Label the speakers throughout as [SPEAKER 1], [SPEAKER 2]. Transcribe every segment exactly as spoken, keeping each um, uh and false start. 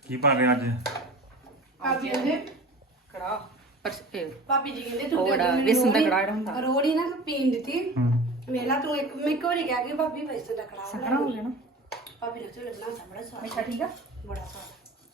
[SPEAKER 1] ਕੀ ਬਣ ਰਿਹਾ ਅੱਜ?
[SPEAKER 2] ਭਾਬੀ ਕਹਿੰਦੇ
[SPEAKER 3] ਕੜਾ ਪਰ ਇਹ
[SPEAKER 2] ਭਾਬੀ ਜੀ ਕਹਿੰਦੇ
[SPEAKER 3] ਉਹ ਬੜਾ ਵੇਸਣ ਦਾ ਕੜਾਹ ਹੁੰਦਾ।
[SPEAKER 2] ਰੋੜੀ ਨਾ ਪੀਣ ਦਿੱਤੀ
[SPEAKER 1] ਹੂੰ
[SPEAKER 2] ਮੇਲਾ ਤੂੰ ਇੱਕ ਮੈਂ ਇੱਕ ਵਾਰੀ ਕਹਿ ਗਈ ਭਾਬੀ ਵੇਸਣ ਦਾ ਕੜਾਹ
[SPEAKER 3] ਸਖਣਾ ਹੋ ਗਿਆ ਨਾ
[SPEAKER 2] ਭਾਬੀ ਨੇ ਤੇ ਲੱਗਣਾ ਸਾ ਬੜਾ ਸਵਾਦ
[SPEAKER 3] ਮਿੱਠਾ ਠੀਕ ਆ
[SPEAKER 2] ਬੜਾ ਸਵਾਦ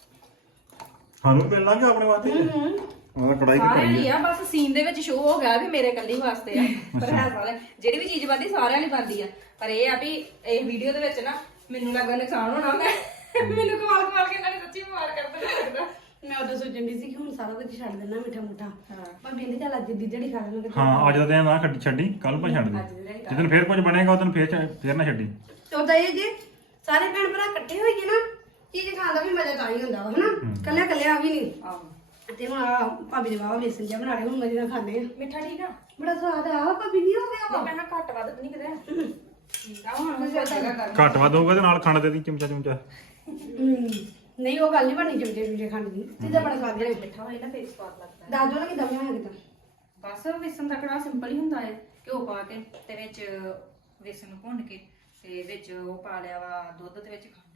[SPEAKER 1] ਸਾਨੂੰ ਮਿਲ ਲਾਂਗੇ ਆਪਣੇ ਵਾਸਤੇ
[SPEAKER 2] ਹੂੰ
[SPEAKER 1] ਉਹਦਾ ਕੜਾਈ ਤੇ
[SPEAKER 3] ਸਾਰਿਆਂ
[SPEAKER 1] ਪਾਈ
[SPEAKER 3] ਲਈ ਆ ਬਸ ਸੀਨ ਦੇ ਵਿੱਚ ਸ਼ੋਅ ਹੋ ਗਿਆ ਵੀ ਮੇਰੇ ਇਕੱਲੀ ਵਾਸਤੇ ਆ ਪਰ ਹੈ ਸਾਰੇ ਜਿਹੜੀ ਵੀ ਚੀਜ਼ ਬਣਦੀ ਸਾਰਿਆਂ ਲਈ ਬਣਦੀ ਆ ਪਰ ਇਹ ਆ ਵੀ ਇਹ ਵੀਡੀਓ ਦੇ ਵਿੱਚ ਨਾ ਮੈਨੂੰ ਲੱਗਾ ਨੁਕਸਾਨ ਹੋਣਾ ਮੈਂ ਮੈਨੂੰ ਕਮਾਲ ਕਮਾਲ ਕੇ ਇਹਨਾਂ ਨੇ ਸੱਚੀ ਮਾਰ ਕਰਦਾ ਲੱਗਦਾ
[SPEAKER 2] ਮੈਂ ਉਦੋਂ ਸੋਚਣ ਦੀ ਸੀ ਕਿ ਹੁਣ ਸਾਰਾ ਕੁਝ ਛੱਡ ਦੇਣਾ ਮਿੱਠਾ ਮੁੱਠਾ
[SPEAKER 3] ਹਾਂ
[SPEAKER 2] ਭਾਬੀ ਕਹਿੰਦੀ ਚੱਲ ਅੱਜ ਦੀ ਜਿਹੜੀ ਖਾ ਲੈਣਗੇ
[SPEAKER 1] ਹਾਂ ਅੱਜ ਦਾ ਦਿਨ ਨਾ ਕੱਢ ਛੱਡੀ ਕੱਲ ਪਾ ਛੱਡ
[SPEAKER 3] ਅੱਜ
[SPEAKER 1] ਦੇ
[SPEAKER 3] ਦੇ ਦਿਨ
[SPEAKER 1] ਜਦੋਂ ਫੇਰ ਕੁਝ ਬਣੇਗਾ ਉਦੋਂ ਫੇਰ ਛੱਡ- ਫੇਰ ਨਾ ਛੱਡੀ
[SPEAKER 2] ਤੋ ਤਾਂ ਇਹ ਜੀ ਸਾਰੇ ਭੈਣ ਭਰਾ ਇਕੱਠੇ ਹੋਈਏ ਨਾ ਚੀਜ਼ ਖਾਣ ਦਾ ਵੀ ਮਜ਼ਾ ਤਾਂ ਹੀ ਹੁੰਦਾ ਵਾ ਹਨਾ ਕੱਲਿਆ ਕੱਲਿਆ ਵੀ ਨਹੀਂ
[SPEAKER 3] ਆਹੋ
[SPEAKER 2] ਤੇ ਹੁਣ ਆਹ ਭਾਬੀ ਦੇ ਵਾਵਾ ਵੇਸਣ ਜਿਹਾ ਬਣਾ ਰਹੇ ਹੁਣ ਮਜ਼ੇ ਨਾਲ ਖਾਂਦੇ ਆ
[SPEAKER 3] ਮਿੱਠਾ ਠੀਕ ਆ
[SPEAKER 2] ਬੜਾ ਸਵਾਦ ਆ ਭਾਬੀ ਨਹੀਂ ਹੋ ਗਿਆ
[SPEAKER 3] ਨਹੀਂ ਮੈਂ ਨਾ ਘੱਟ ਵੱਧ ਤਾਂ ਨਹੀਂ ਕਿਤੇ ਠੀਕ ਆ ਹੁਣ ਮੈਂ ਜਗ੍ਹਾ ਕਰ
[SPEAKER 1] ਘੱਟ ਵੱਧ ਹੋਊਗਾ ਤੇ ਨਾਲ ਖੰਡ ਦੇ ਦੀ ਚਮਚਾ ਚਮਚਾ
[SPEAKER 2] ਹਮ, ਨਹੀਂ ਉਹ ਗੱਲ ਨਹੀਂ ਬਣੀ ਚਮਚੇ ਚਮਚੇ ਖਾਣ ਦੀ ਸਿੱਧਾ ਬੜਾ ਸਵਾਦ ਬਣਿਆ
[SPEAKER 3] ਮਿੱਠਾ ਹੋਏ ਨਾ ਫੇਰ ਸਵਾਦ ਲੱਗਦਾ ਹੈ।
[SPEAKER 2] ਦੱਸ ਦੋ ਨਾ ਕਿਦਾਂ ਬਣਾਇਆ ਕਿਦਾਂ
[SPEAKER 3] ਬਸ ਵੇਸਣ ਦਾ ਕੜਾਹ ਸਿੰਪਲ ਹੀ ਹੁੰਦਾ ਹੈ ਘਿਓ ਪਾ ਕੇ ਤੇ ਵਿੱਚ ਵੇਸਣ ਨੂੰ ਭੁੰਨ ਕੇ ਤੇ ਵਿੱਚ ਉਹ ਪਾ ਲਿਆ ਵਾ ਦੁੱਧ ਦੇ ਵਿੱਚ ਖੰਡ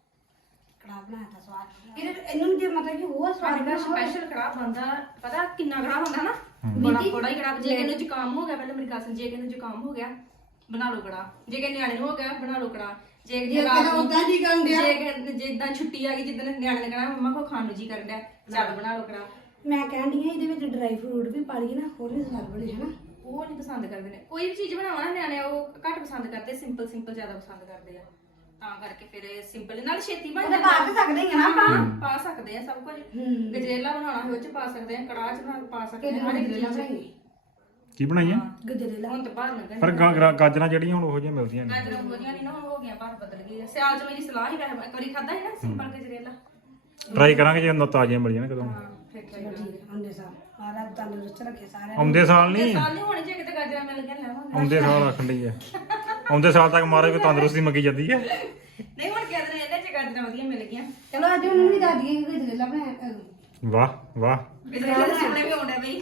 [SPEAKER 2] ਕੜਾਹ ਬਣਾਇਆ ਤਾਂ ਸਵਾਦ ਇਹਦੇ ਇਹਨੂੰ ਜੇ ਮਤਲਬ ਕਿ ਉਹ ਸਵਾਦ
[SPEAKER 3] ਸਾਡੇ
[SPEAKER 2] ਬਣਾ
[SPEAKER 3] ਘਰ ਸਪੈਸ਼ਲ ਕੜਾਹ ਬਣਦਾ ਪਤਾ ਕਿੰਨਾ ਕੜਾਹ ਹੁੰਦਾ ਨਾ ਬੜਾ ਬੜਾ ਹੀ ਕੜਾਹ ਜੇ ਕਿਨੂੰ ਜ਼ੁਕਾਮ ਹੋ ਗਿਆ ਪਹਿਲਾਂ ਮੇਰੀ ਗੱਲ ਸੁਣ ਜੇ ਕਿਨੂੰ ਜ਼ੁਕਾਮ ਹੋ ਗਿਆ ਬਣਾ ਲਓ ਕੜਾਹ ਜੇ ਕਿ ਨਿਆਣੇ ਨੂੰ ਹੋ ਗਿਆ ਬਣਾ ਲਓ ਕੜਾਹ ਜੇ
[SPEAKER 2] ਜੇ
[SPEAKER 3] ਰਾਤ
[SPEAKER 2] ਤੇਰਾ
[SPEAKER 3] ਨੂੰ
[SPEAKER 2] ਉਦਾਂ ਜੀ ਕਰਨ ਡਿਆ
[SPEAKER 3] ਜੇ ਕਿ ਜਿੱਦਾਂ ਛੁੱਟੀ ਆ ਗਈ ਜਿੱਦਣ ਨਿਆਣੇ ਨੇ ਕਹਿਣਾ ਮੰਮਾ ਕੋ ਖਾਣ ਨੂੰ ਜੀ ਕਰਨ ਡਿਆ ਚੱਲ ਬਣਾ ਲਓ ਕੜਾਹ
[SPEAKER 2] ਮੈਂ ਕਹਿਣ ਡਈ ਆ ਇਹਦੇ ਵਿੱਚ ਡਰਾਈ ਫਰੂਟ ਵੀ ਪਾ ਲਈਏ ਨਾ ਹੋਰ ਵੀ ਸਵਾਦ ਬਣੇ ਹਨਾ
[SPEAKER 3] ਉਹ ਨਹੀਂ ਪਸੰਦ ਕਰਦੇ ਨੇ ਕੋਈ ਵੀ ਚੀਜ਼ ਬਣਾਉਣਾ ਨਿਆਣੇ ਉਹ ਘੱਟ ਪਸੰਦ ਕਰਦੇ ਸਿੰਪਲ ਸਿੰਪਲ ਜ਼ਿਆਦਾ ਪਸੰਦ ਕਰਦੇ ਆ ਤਾਂ ਕਰਕੇ ਫਿਰ ਸਿੰਪਲ ਨਾਲ ਛੇਤੀ ਬਣ
[SPEAKER 2] ਉਹਦੇ ਪਾ ਤਾਂ ਸਕਦੇ ਹੀ ਆ ਨਾ ਆਪਾਂ
[SPEAKER 3] ਪਾ ਸਕਦੇ ਆ ਸਭ ਕੁਝ
[SPEAKER 2] ਹੂੰ
[SPEAKER 3] ਗਜਰੇਲਾ ਬਣਾਉਣਾ ਹੋਵੇ ਉਹ ਚ ਪਾ ਸਕਦੇ ਆ ਕੜਾਹ ਚ ਬਣਾ ਪਾ ਸਕਦੇ
[SPEAKER 2] ਕਿਹਦੇ
[SPEAKER 3] ਆ ਹਰ ਇੱਕ
[SPEAKER 2] ਗਜਰੇਲਾ
[SPEAKER 3] ਚੀਜ਼
[SPEAKER 2] ਬਣਾਈਏ
[SPEAKER 1] ਕੀ ਬਣਾਈਏ
[SPEAKER 2] ਗਜਰੇਲਾ
[SPEAKER 3] ਹੁਣ ਤਾਂ ਬਾਹਰ ਲੱਗਣ
[SPEAKER 1] ਪਰ ਗਾ- ਗਾ- ਗਾਜਰਾਂ ਜਿਹੜੀਆਂ ਹੁਣ ਉਹੋ ਜਿਹੀਆਂ ਮਿਲਦੀਆਂ ਨੇ
[SPEAKER 3] ਗਾਜਰਾਂ ਗੋਲੀਆਂ ਨਹੀਂ ਨਾ ਹੁਣ ਹੋ ਗਿਆ ਬਾਹਰ ਬਦਲ ਗਈ ਆ। ਸਿਆਲ ਚ ਮੇਰੀ ਸਲਾਹ ਹੀ ਵੈਸੇ ਇੱਕ ਵਾਰੀ ਖਾਦਾ ਸੀ ਨਾ ਸਿੰਪਲ ਗਜਰੇਲਾ
[SPEAKER 1] ਟਰਾਈ ਕਰਾਂਗੇ ਜੇ ਅੰਦਰ ਤਾਜ਼ੀਆਂ ਮਿਲੀਆਂ ਨਾ ਕਦੋਂ
[SPEAKER 3] ਹਾਂ ਫਿਰ try ਕਰਾਂਗੇ।
[SPEAKER 2] ਆਉਂਦੇ ਸਾਲ ਆਰਾ ਤੰਦਰੁਸਤ ਰੱਖੇ ਸਾਰਿਆਂ
[SPEAKER 1] ਆਉਂਦੇ ਸਾਲ ਨਹੀਂ
[SPEAKER 3] ਸਾਲ ਨਹੀਂ ਹੋਣੀ ਜੇ ਕਿਤੇ ਗਾਜਰਾਂ ਮਿਲ ਗਿਆ ਲੈਵਾਂਗੇ
[SPEAKER 1] ਆਉਂਦੇ ਸਾਲ ਆਖਣ ਡਈ ਹੈ ਆਉਂਦੇ ਸਾਲ ਤੱਕ ਮਾਰੇ ਕੋਈ ਤੰਦਰੁਸਤੀ ਮੰਗੀ ਜਾਂਦੀ ਹੈ
[SPEAKER 3] ਨਹੀਂ ਹੁਣ ਕਹਿੰਦੇ ਨੇ ਇਹਨੇ ਚ ਗਾਜਰਾਂ ਵਧੀਆ ਮਿਲ ਗਈਆਂ
[SPEAKER 2] ਚਲੋ ਅੱਜ ਉਹਨਾਂ ਨੂੰ ਵੀ ਦੱਸ ਦਈਏ ਕਿ ਗਜਰੇਲਾ ਬਣਾਇਆ
[SPEAKER 1] ਵਾਹ ਵਾਹ
[SPEAKER 3] ਗਜਰੇਲਾ ਦੇ ਸਾਹਮਣੇ ਵੀ ਆਉਂਦਾ ਬਈ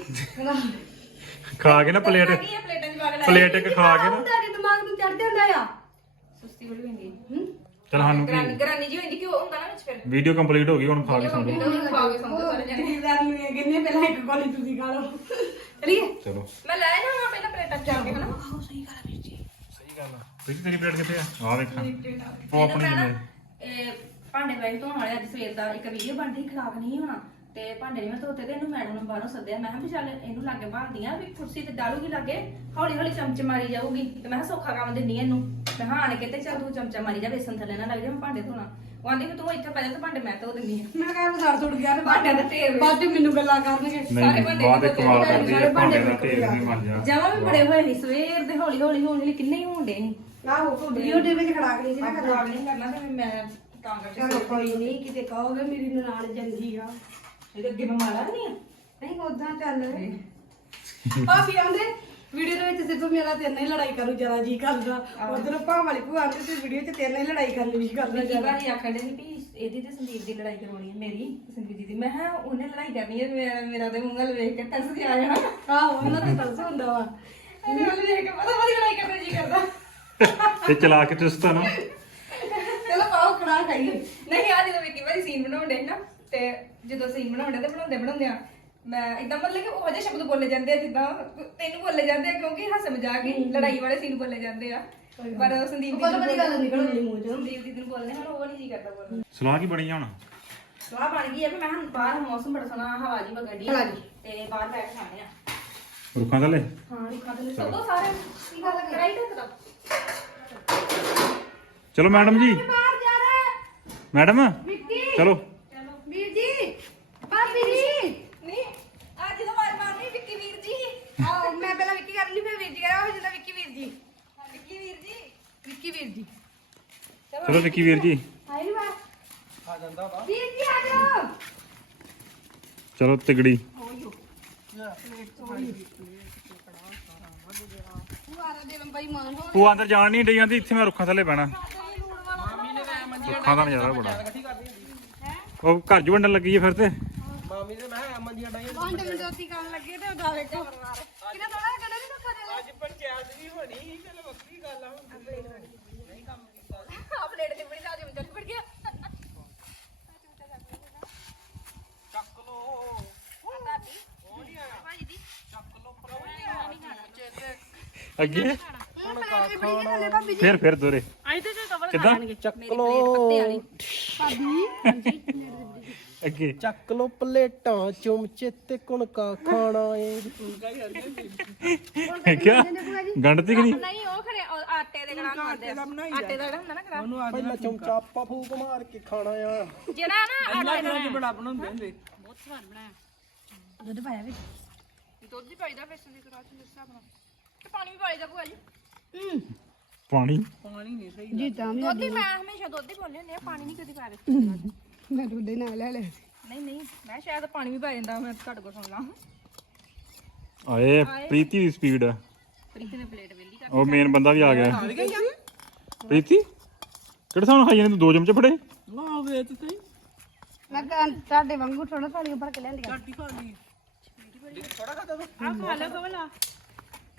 [SPEAKER 1] ਖਾ ਕੇ ਨਾ ਪਲੇਟ
[SPEAKER 3] ਕੀ ਆ ਪਲੇਟਾਂ ਚ ਪਾ ਕੇ ਲੈ
[SPEAKER 1] ਪਲੇਟ ਇੱਕ ਖਾ ਕੇ ਨਾ
[SPEAKER 2] ਤੁਹਾਡੇ ਦਿਮਾਗ ਨੂੰ ਚੜ ਜਾਂਦਾ ਆ
[SPEAKER 3] ਸੁਸਤੀ ਬੜੀ ਹੁੰਦੀ
[SPEAKER 2] ਹੂੰ
[SPEAKER 1] ਚਲ ਸਾਨੂੰ
[SPEAKER 3] ਗਰਾਨੀ
[SPEAKER 1] ਕੀ
[SPEAKER 3] ਗਰਾਨੀ ਜੀ ਹੁੰਦੀ ਕਿ ਉਹ ਹੁੰਦਾ ਨਾ ਵਿੱਚ ਫਿਰ
[SPEAKER 1] ਵੀਡੀਓ ਕੰਪਲੀਟ ਹੋ ਗਈ ਹੁਣ ਖਾ ਕੇ ਸੌਂ ਜਾਓ।
[SPEAKER 3] ਉਹ ਖਾ ਕੇ ਸੌਂਦੇ ਸਾਰੇ ਜਣੇ
[SPEAKER 2] ਜ਼ਿਮੀਦਾਰ ਨੂੰ ਇਹ ਕਹਿੰਦੇ ਪਹਿਲਾਂ ਇੱਕ ਗੋਲੀ ਤੁਸੀਂ ਖਾ ਲਓ ਚਲੀਏ
[SPEAKER 1] ਚਲੋ
[SPEAKER 3] ਮੈਂ ਲੈ ਨਾ ਪਹਿਲਾਂ ਪਲੇਟਾਂ ਚ ਚੱਲ ਕੇ ਹਨਾ
[SPEAKER 2] ਆਹੋ ਸਹੀ ਗੱਲ ਆ ਵੀਰ ਜੀ
[SPEAKER 1] ਸਹੀ ਗੱਲ ਆ ਪ੍ਰੀਤੀ ਤੇਰੀ ਪਲੇਟ ਕਿੱਥੇ ਆ ਆ ਵੇਖਾਂ ਉਹ
[SPEAKER 3] ਇਹਨੂੰ
[SPEAKER 1] ਆਪਣੀ
[SPEAKER 3] ਮੈਂ ਨਾ,
[SPEAKER 1] ਜਿੰਨੇ
[SPEAKER 3] ਇਹ ਭਾਂਡੇ ਵਾਈ ਧੋਣ ਵਾਲੇ ਅੱਜ ਸਵੇਰ ਦਾ ਇੱਕ ਵੀਡੀਓ ਬਣਦੀ ਖਰਾਬ ਨਹੀਂ ਹੋਣਾ ਤੇ ਭਾਂਡੇ ਨਹੀਂ ਮੈਂ ਧੋਤੇ ਤੇ ਇਹਨੂੰ ਮੈਡਮ ਨੂੰ ਬਾਹਰੋਂ ਸੱਦਿਆ ਮੈਂ ਕਿਹਾ ਵੀ ਚੱਲ ਇਹਨੂੰ ਲਾਗੇ ਬਾਹਰਦੀਆਂ ਵੀ ਕੁਰਸੀ ਤੇ ਡਾਲੂਗੀ ਲਾਗੇ ਹੌਲੀ ਹੌਲੀ ਚਮਚ ਮਾਰੀ ਜਾਊਗੀ ਤੇ ਮੈਂ ਕਿਹਾ ਸੌਖਾ ਕੰਮ ਦਿੰਨੀ ਇਹਨੂੰ ਮੈਂ ਹਾਂ ਆਣ ਕੇ ਤੇ ਚੱਲ ਤੂੰ ਚਮਚਾ ਮਾਰੀ ਜਾ ਵੇਸਣ ਥੱਲੇ ਨਾ ਲੱਗ ਜਾ ਮੈਂ ਭਾਂਡੇ ਧੋਣਾ ਉਹ ਆਂਦੀ ਵੀ ਤੂੰ ਇੱਥੇ ਪੈ ਜਾ ਤੇ ਭਾਂਡੇ ਮੈਂ ਧੋ ਦਿੰਨੀ ਆ
[SPEAKER 2] ਮੈਂ ਕਹਿੰਦਾ ਸਾਰ ਸੁੱਟ ਗਿਆ ਤੇ
[SPEAKER 3] ਭਾਂਡਿਆਂ ਦਾ ਢੇਰ
[SPEAKER 2] ਬਾਅਦ ਚ ਮੈਨੂੰ ਗੱਲਾਂ ਕਰਨਗੇ
[SPEAKER 1] ਨਹੀਂ
[SPEAKER 3] ਭਾਂਡੇ
[SPEAKER 1] ਬਾਅਦ ਇੱਕ ਕਮਾਲ
[SPEAKER 3] ਸਾਰੇ
[SPEAKER 1] ਕਰਦੀ ਹੈ ਭਾਂਡੇ ਦਾ ਢੇਰ ਨਹੀਂ ਬਣ ਜਾ
[SPEAKER 3] ਜਮਾਂ ਵੀ ਬੜੇ ਹੋਏ ਨਹੀਂ ਸਵੇਰ ਦੇ ਹੌਲੀ ਹੌਲੀ ਹੌਲੀ ਹੌਲੀ ਕਿੰਨੇ ਹੀ ਹੋਣਦੇ ਸੀ
[SPEAKER 2] ਆਹੋ ਵੀਡੀਓ ਦੇ ਵਿੱਚ ਖੜਾ ਕੇ ਨਹੀਂ ਸੀ ਨਾ ਕਰਨਾ
[SPEAKER 3] ਖਰਾਬ ਨਹੀਂ ਕਰਨਾ ਤੇ ਮੈਂ ਤਾਂ ਕਰਕੇ
[SPEAKER 2] ਚਲੋ ਕੋਈ ਨਹੀਂ ਕਿਤੇ ਕਹੋਗੇ ਮੇਰੀ ਨਨਾਣ ਚੰਗੀ ਆ
[SPEAKER 3] ਇਹਦੇ ਅੱਗੇ ਬਿਮਾਰਾ ਨਹੀਂ ਆ
[SPEAKER 2] ਨਹੀਂ ਉਦਾਂ ਚੱਲ ਭਾਬੀ ਆਂਦੇ ਵੀਡੀਓ ਦੇ ਵਿੱਚ ਸਿਰਫ ਮੇਰਾ ਤੇ ਹੀ ਲੜਾਈ ਕਰੂ ਜਰਾ ਜੀ ਕਰਦਾ ਉਧਰ ਭਾ ਵਾਲੀ ਭੂਆ ਆਂਦੇ ਤੇ ਵੀਡੀਓ 'ਚ ਤੇਰੇ ਨਾਲ ਹੀ ਲੜਾਈ ਕਰਨ ਦੀ ਕਰਦਾ
[SPEAKER 3] ਕਈ ਵਾਰੀ ਆਖਣ ਦੇ ਵੀ ਇਹਦੀ ਤੇ ਸੰਦੀਪ ਦੀ ਲੜਾਈ ਕਰਵਾਉਣੀ ਹੈ ਮੇਰੀ ਤੇ ਸੰਦੀਪ ਦੀ ਦੀ ਮੈਂ ਕਿਹਾ ਉਹਨੇ ਲੜਾਈ ਕਰਨੀ ਹੈ ਮੇਰਾ ਮੇਰਾ ਤੇ ਮੂੰਹ ਵੱਲ ਵੇਖ ਕੇ ਤਰਸ ਜਿਹਾ ਆ ਜਾਣਾ
[SPEAKER 2] ਆਹੋ ਉਹਨਾਂ ਤੇ ਤਰਸ ਹੁੰਦਾ ਵਾ
[SPEAKER 3] ਮੇਰੇ ਵੱਲ ਵੇਖ ਕੇ ਪਤਾ ਪਤਾ ਲੜਾਈ ਕਰਨ ਜੀ ਕਰਦਾ
[SPEAKER 1] ਤੇ ਚਲਾ ਕੇ ਚੁਸਤਾ ਨਾ
[SPEAKER 2] ਚਲੋ ਪਾਓ ਕੜਾ ਖਾਈਏ
[SPEAKER 3] ਨਹੀਂ ਆ ਜਦੋਂ ਵਿੱਕੀ ਵਾਰੀ ਸੀਨ ਬਣਾਉਂਦੇ ਸੀ ਨਾ ਤੇ ਜਦੋਂ ਸੀਨ ਬਣਾਉਂਦੇ ਤੇ ਬਣਾਉਂਦੇ ਬਣਾਉਂਦੇ ਆ ਮੈਂ ਇਦਾਂ ਮਤਲਬ ਕਿ ਉਹ ਜਿਹੇ ਸ਼ਬਦ ਬੋਲੇ ਜਾਂਦੇ ਆ ਜਿੱਦਾਂ ਤੈਨੂੰ ਬੋਲੇ ਜਾਂਦੇ ਆ ਕਿਉਂਕਿ ਹੱਸ ਮਜ਼ਾਕ ਹੀ ਲੜਾਈ ਵਾਲੇ ਸੀਨ ਬੋਲੇ ਜਾਂਦੇ ਆ ਪਰ ਸੰਦੀਪ ਦੀ
[SPEAKER 2] ਕੋਈ ਬੜੀ ਗੱਲ ਨਿਕਲ ਆਉਂਦੀ ਮੂੰਹ 'ਚੋਂ
[SPEAKER 3] ਸੰਦੀਪ ਦੀ ਨੂੰ ਬੋਲਦੇ ਹਨ ਉਹ ਨਹੀਂ ਜੀ ਕਰਦਾ ਬੋਲਣ
[SPEAKER 1] ਸਲਾਹ ਕੀ ਬਣੀ ਆ ਹੁਣ
[SPEAKER 3] ਸਲਾਹ ਬਣ ਗਈ ਹੈ ਵੀ ਮੈਂ ਕਿਹਾ ਬਾਹਰ ਮੌਸਮ ਬੜਾ ਸੋਹਣਾ ਹਵਾ ਜੀ ਵਗੜੀ
[SPEAKER 2] ਹਵਾ ਜੀ।
[SPEAKER 3] ਤੇ ਬਾਹਰ ਬੈਠ ਕੇ ਖਾਣੇ ਆ
[SPEAKER 1] ਰੁੱਖਾਂ ਥੱਲੇ
[SPEAKER 3] ਹਾਂ ਰੁੱਖਾਂ ਥੱਲੇ ਸਭ ਤੋਂ ਸਾਰੇ ਕੀ ਗੱਲ ਕਰਾਈ ਟੱਕਦਾ
[SPEAKER 1] ਚਲੋ ਮੈਡਮ ਜੀ
[SPEAKER 2] ਬਾਹਰ ਜਾ ਰਿਹਾ
[SPEAKER 1] ਮੈਡਮ
[SPEAKER 2] ਵਿੱਕੀ
[SPEAKER 1] ਚਲੋ
[SPEAKER 3] ਚਲੋ
[SPEAKER 2] ਵੀਰ ਜੀ ਭਾਬੀ ਜੀ
[SPEAKER 3] ਨਹੀਂ ਅੱਜ ਤਾਂ ਮਾਰ ਮਾਰਨੀ ਵਿੱਕੀ ਵੀਰ ਜੀ
[SPEAKER 2] ਆਓ ਮੈਂ ਪਹਿਲਾਂ ਵਿੱਕੀ ਕਰ ਲਈ ਫਿਰ ਵੀਰ ਜੀ ਕਰਾਂ ਉਹ ਜਿੱਦਾਂ ਵਿੱਕੀ ਵੀਰ ਜੀ
[SPEAKER 3] ਵਿੱਕੀ ਵੀਰ ਜੀ
[SPEAKER 2] ਵਿੱਕੀ ਵੀਰ ਜੀ
[SPEAKER 1] ਚਲੋ ਵਿੱਕੀ ਵੀਰ ਜੀ
[SPEAKER 2] ਆਈ ਨੂੰ ਆ ਜਾਂਦਾ ਵਾ ਵੀਰ ਜੀ ਆ ਜਾਓ
[SPEAKER 1] ਚਲੋ ਤਿਗੜੀ
[SPEAKER 2] ਭੂਆ ਦੇ ਲੰਬਾਈ ਮਾਨ ਹੋ
[SPEAKER 1] ਉਹ ਅੰਦਰ ਜਾਣ ਨਹੀਂ ਡਈ ਜਾਂਦੀ ਇੱਥੇ ਮੈਂ ਰੁੱਖਾਂ ਥੱਲੇ ਬਹਿਣਾ ਰੁੱਖਾਂ ਦਾ ਨਜ਼ਾਰਾ ਬੜਾ ਉਹ ਘਰ ਜੂ ਵੰਡਣ ਲੱਗੀ ਹੈ ਫਿਰ ਤੇ
[SPEAKER 4] ਮਾਮੀ ਦੇ ਮੈਂ ਮੰਜੀਆਂ ਡਾਈਆਂ
[SPEAKER 2] ਵੰਡ ਵਿੰਡੋਤੀ ਕਰਨ ਲੱਗੇ ਤੇ ਉਡਾ ਵੇਖੋ ਕਿਹਦਾ ਥੋੜਾ ਕਿਹੜਾ ਨਹੀਂ ਧੋਖਾ ਦੇ
[SPEAKER 4] ਅੱਜ ਪੰਚਾਇਤ ਵੀ ਹੋਣੀ ਸੀ ਚਲ ਵੱਖਰੀ ਗੱਲ ਆ ਹੁਣ ਨਹੀਂ ਕੰਮ ਕੀਤਾ
[SPEAKER 3] ਆ ਪਲੇਟ ਤੇ ਬੜੀ ਸਾਜੀ ਵਿੱਚ ਪੜ ਗਿਆ
[SPEAKER 1] ਅੱਗੇ
[SPEAKER 2] ਹੁਣ ਪਲੇਟ ਬੜੀ ਜਿਹੀ ਥੱਲੇ ਭਾਬੀ ਜੀ
[SPEAKER 1] ਫਿਰ ਫਿਰ ਦੋਰੇ ਕਿੱਦਾਂ
[SPEAKER 4] ਚੱਕ ਲੋ
[SPEAKER 1] ਅੱਗੇ
[SPEAKER 4] ਚੱਕ ਲੋ ਪਲੇਟਾਂ ਚਮਚੇ ਤੇ ਕੁਣਕਾ ਖਾਣਾ ਏ
[SPEAKER 1] ਕਿਆ ਗੰਢਤੀ ਕਿ ਨਹੀਂ
[SPEAKER 3] ਨਹੀਂ ਉਹ ਖਰੇ ਉਹ ਆਟੇ ਦੇ ਗਲਾ ਖਾਂਦੇ ਆ ਆਟੇ ਦਾ ਜਿਹੜਾ ਹੁੰਦਾ ਨਾ ਗਲਾ
[SPEAKER 4] ਪਹਿਲਾਂ ਚਮਚਾ ਆਪਾਂ ਫੂਕ ਮਾਰ ਕੇ ਖਾਣਾ ਆ
[SPEAKER 3] ਜਿਹੜਾ ਨਾ ਆਟੇ ਦਾ
[SPEAKER 4] ਬੜਾ ਬਣਾਉਂਦੇ ਹੁੰਦੇ
[SPEAKER 2] ਦੁੱਧ ਪਾਇਆ ਵਿੱਚ
[SPEAKER 3] ਦੁੱਧ ਹੀ ਪਾਈਦਾ ਵੇਸਣ ਦੀ ਕਰਾਚ ਦੇ ਹਿਸਾਬ ਨਾਲ ਤੇ ਪਾਣੀ ਵੀ ਪਾਈਦਾ ਭੂਆ ਜੀ
[SPEAKER 1] ਪਾਣੀ
[SPEAKER 4] ਪਾਣੀ ਨਹੀਂ ਸਹੀ
[SPEAKER 2] ਜੀ ਤਾਂ ਵੀ
[SPEAKER 3] ਦੁੱਧ ਹੀ ਮੈਂ ਹਮੇਸ਼ਾ ਦੁੱਧ ਹੀ ਬੋਲੇ ਹੁੰਦੇ ਆ ਪਾਣੀ ਨਹੀਂ ਕਦੀ ਪਾ ਰਹੇ
[SPEAKER 2] ਮੈਂ ਦੁੱਧ ਦੇ ਨਾਲ ਲੈ ਲਿਆ
[SPEAKER 3] ਨਹੀਂ ਨਹੀਂ ਮੈਂ ਸ਼ਾਇਦ ਪਾਣੀ ਵੀ ਪਾ ਜਾਂਦਾ ਮੈਂ ਤੁਹਾਡੇ ਕੋਲ ਸੁਣ ਲਾਂ
[SPEAKER 1] ਆਏ ਪ੍ਰੀਤੀ ਦੀ ਸਪੀਡ ਆ
[SPEAKER 3] ਪ੍ਰੀਤੀ ਨੇ ਪਲੇਟ ਵੇਲੀ ਕਰ
[SPEAKER 1] ਉਹ ਮੇਨ ਬੰਦਾ ਵੀ ਆ ਗਿਆ ਪ੍ਰੀਤੀ ਕਿਹੜੇ ਸਾਹਮਣੇ ਖਾਈ ਜਾਂਦੇ ਤੂੰ ਦੋ ਚਮਚੇ ਫੜੇ
[SPEAKER 4] ਨਾ ਵੇਚ ਸਹੀ
[SPEAKER 2] ਮੈਂ ਕਿਹਾ ਤੁਹਾਡੇ ਵਾਂਗੂ ਥੋੜਾ ਥਾਲੀਆਂ ਭਰ ਕੇ ਲਿਆਂਦੀਆਂ
[SPEAKER 4] ਘੱਟ ਹੀ ਖਾ ਲਈ ਥੋੜਾ ਖਾਦਾ ਤੂੰ
[SPEAKER 3] ਆ ਖਾ ਲੈ ਕਵਲਾ